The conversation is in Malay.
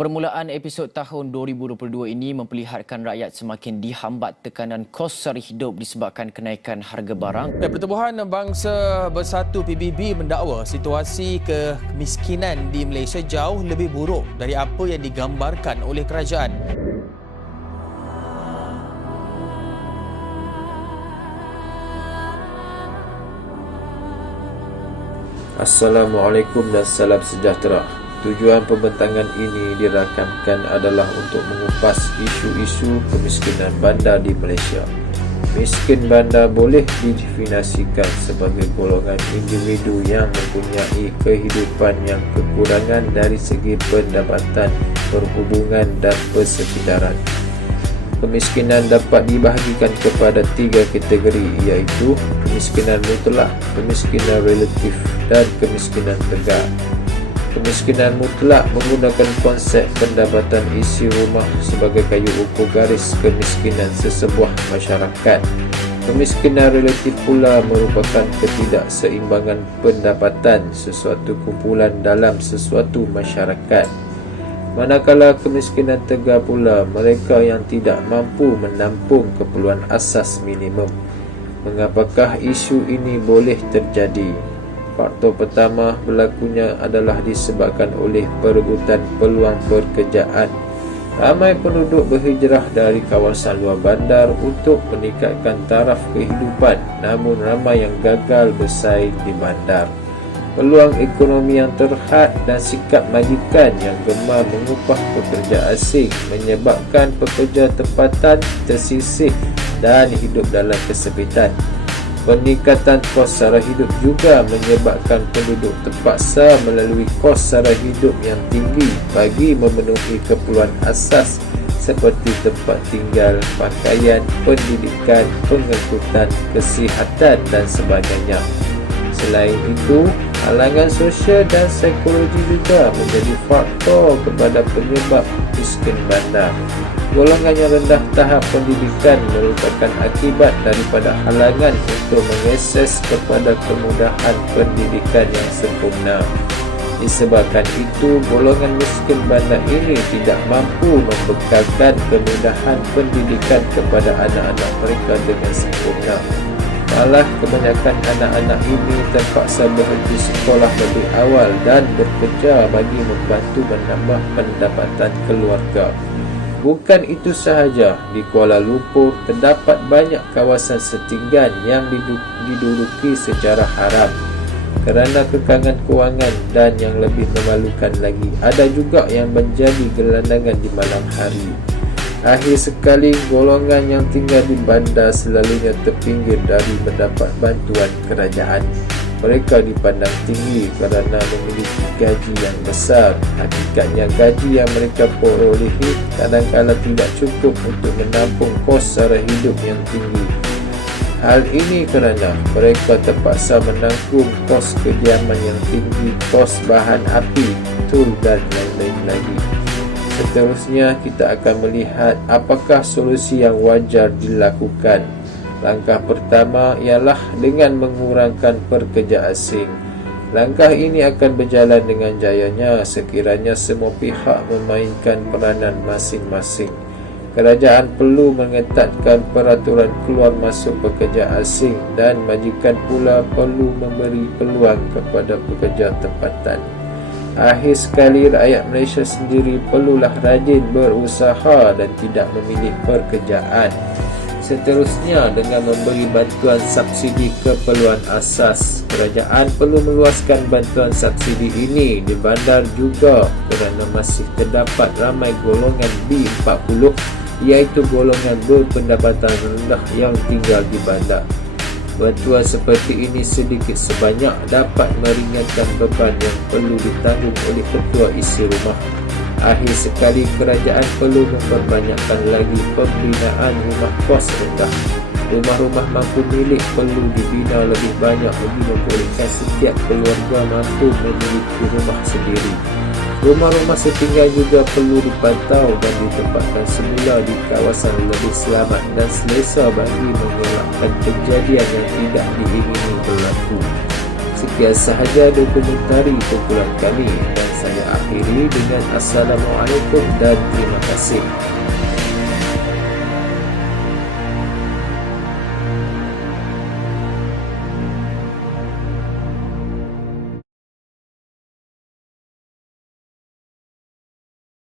Permulaan episod tahun 2022 ini memperlihatkan rakyat semakin dihambat tekanan kos sara hidup disebabkan kenaikan harga barang. Pertubuhan Bangsa Bersatu PBB mendakwa situasi kemiskinan di Malaysia jauh lebih buruk dari apa yang digambarkan oleh kerajaan. Assalamualaikum dan salam sejahtera. Tujuan pembentangan ini dirakamkan adalah untuk mengupas isu-isu kemiskinan bandar di Malaysia. Miskin bandar boleh didefinisikan sebagai golongan individu yang mempunyai kehidupan yang kekurangan dari segi pendapatan, perhubungan dan persekitaran. Kemiskinan dapat dibahagikan kepada 3 kategori, iaitu kemiskinan mutlak, kemiskinan relatif dan kemiskinan tegak. Kemiskinan mutlak menggunakan konsep pendapatan isi rumah sebagai kayu ukur garis kemiskinan sesebuah masyarakat. Kemiskinan relatif pula merupakan ketidakseimbangan pendapatan sesuatu kumpulan dalam sesuatu masyarakat. Manakala kemiskinan tegak pula mereka yang tidak mampu menampung keperluan asas minimum. Mengapakah isu ini boleh terjadi? Faktor pertama berlakunya adalah disebabkan oleh perebutan peluang pekerjaan. Ramai penduduk berhijrah dari kawasan luar bandar untuk meningkatkan taraf kehidupan, namun ramai yang gagal bersaing di bandar. Peluang ekonomi yang terhad dan sikap majikan yang gemar mengupah pekerja asing menyebabkan pekerja tempatan tersisih dan hidup dalam kesempitan. Peningkatan kos sara hidup juga menyebabkan penduduk terpaksa melalui kos sara hidup yang tinggi bagi memenuhi keperluan asas seperti tempat tinggal, pakaian, pendidikan, pengangkutan, kesihatan dan sebagainya. Selain itu, halangan sosial dan psikologi juga menjadi faktor kepada penyebab miskin bandar. Golongan yang rendah tahap pendidikan merupakan akibat daripada halangan untuk mengakses kepada kemudahan pendidikan yang sempurna. Disebabkan itu, golongan miskin bandar ini tidak mampu membekalkan kemudahan pendidikan kepada anak-anak mereka dengan sempurna. Malah kebanyakan anak-anak ini terpaksa berhenti sekolah lebih awal dan bekerja bagi membantu menambah pendapatan keluarga. Bukan itu sahaja, di Kuala Lumpur terdapat banyak kawasan setinggan yang diduduki secara haram kerana kekangan kewangan, dan yang lebih memalukan lagi, ada juga yang menjadi gelandangan di malam hari. Akhir sekali, golongan yang tinggal di bandar selalunya terpinggir dari mendapat bantuan kerajaan. Mereka dipandang tinggi kerana memiliki gaji yang besar. Hakikatnya gaji yang mereka perolehi kadang-kadang tidak cukup untuk menampung kos sara hidup yang tinggi. Hal ini kerana mereka terpaksa menanggung kos kediaman yang tinggi, kos bahan api, tol dan lain-lain lagi. Seterusnya, kita akan melihat apakah solusi yang wajar dilakukan. Langkah pertama ialah dengan mengurangkan pekerja asing. Langkah ini akan berjalan dengan jayanya sekiranya semua pihak memainkan peranan masing-masing. Kerajaan perlu mengetatkan peraturan keluar masuk pekerja asing dan majikan pula perlu memberi peluang kepada pekerja tempatan. Akhir sekali, rakyat Malaysia sendiri perlulah rajin berusaha dan tidak memilih pekerjaan. Seterusnya, dengan memberi bantuan subsidi keperluan asas. Kerajaan perlu meluaskan bantuan subsidi ini di bandar juga kerana masih terdapat ramai golongan B40, iaitu golongan berpendapatan rendah yang tinggal di bandar. Bantuan seperti ini sedikit sebanyak dapat meringankan beban yang perlu ditanggung oleh ketua isi rumah. Akhir sekali, kerajaan perlu memperbanyakkan lagi pembinaan rumah kos rendah. Rumah-rumah mampu milik perlu dibina lebih banyak bagi membolehkan setiap keluarga mampu memiliki rumah sendiri. Rumah-rumah setinggal juga perlu dipantau dan ditempatkan semula di kawasan lebih selamat dan selesa bagi mengelakkan kejadian yang tidak diingini berlaku. Sekian sahaja dokumentari kumpulan kami dan saya akhiri dengan Assalamualaikum dan terima kasih.